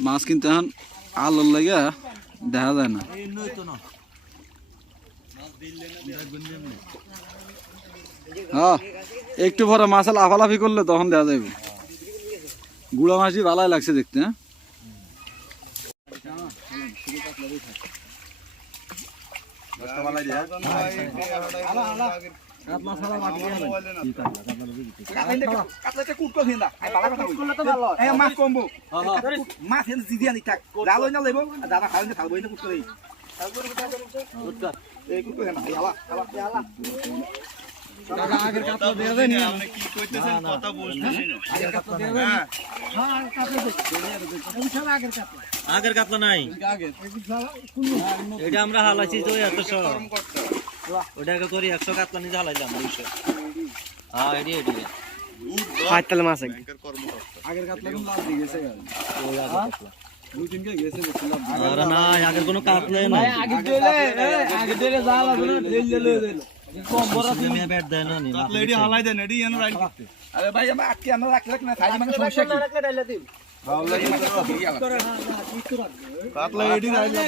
মাছ কিন্তু এখন আলোর লাগে দেখা যায় না। হ্যাঁ একটু পরে মাছ লাফালাফি করলে তখন দেখা যাবে গুড়া মাছই ভালোই লাগছে দেখতে হ্যাঁ? কুটকো আগের কাতলা নাই। এটা আমরা হালাইছি তো একশো ওটাকে করি একশো কাতলা নিয়ে হালাইলাম দুইশো। হ্যাঁ এটি এটি পাঁচতাল মাছ আগের কাতলা লাভ দিয়ে গেছে দুই তিনকে গেছে দেখছি লাভ দিয়ে। আর না আগের কোনো কাতলাই নাই। আগে দিলে আগে দিলে জাল আছে না দিলে দিলে মিয়া ব্যাট দেয় না নি আরে ভাই আমরা আটকে আমরা রাখলে না খাই মানে সমস্যা কি কাতলা এডি রাইলা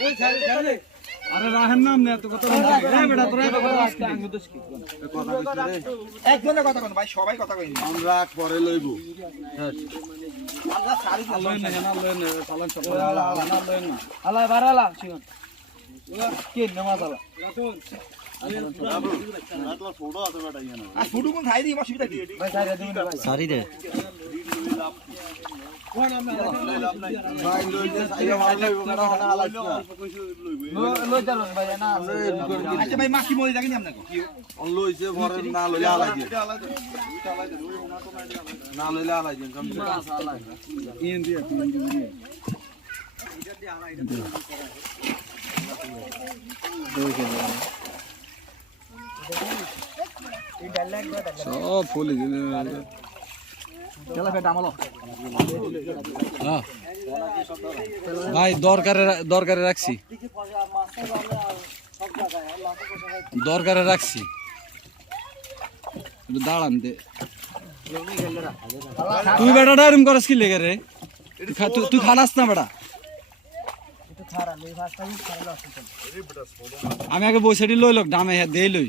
আরে রাহেন নাম নে তো কত বেটা তোরা একজনের কথা কোন ভাই সবাই কথা কই আমরা পরে লইব আমরা সারি লইন না না লইন না আলা বারালা শিগন কে নামাজ আলা আর ফুটু কোন খাই দিই অসুবিধা কি সাইরা দিন ভাই সারি দে ভাই লইতে সাইয়া মাল লইব কাটা হনা আলাইছ লই চালুন ভাই না আচ্ছা ভাই মাছ মরে যাবেনি আপনাকে? লইছে সব ফুলে ভাই, দরকারে দরকারে রাখছি। দরকারে রাখছি। দাঁড়ান দে। তুই বেটাটা এরম করস কি লেগে রে? তুই খালাস না বেটা? আমি আগে বৈশাটি লই লোক দামে হ্যাঁ দেই লই।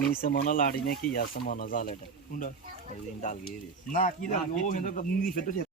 নিচে মনে লাড়ি নাকি আছে মনে জাল এটা ওই দিন ডাল গিয়ে দিস না কি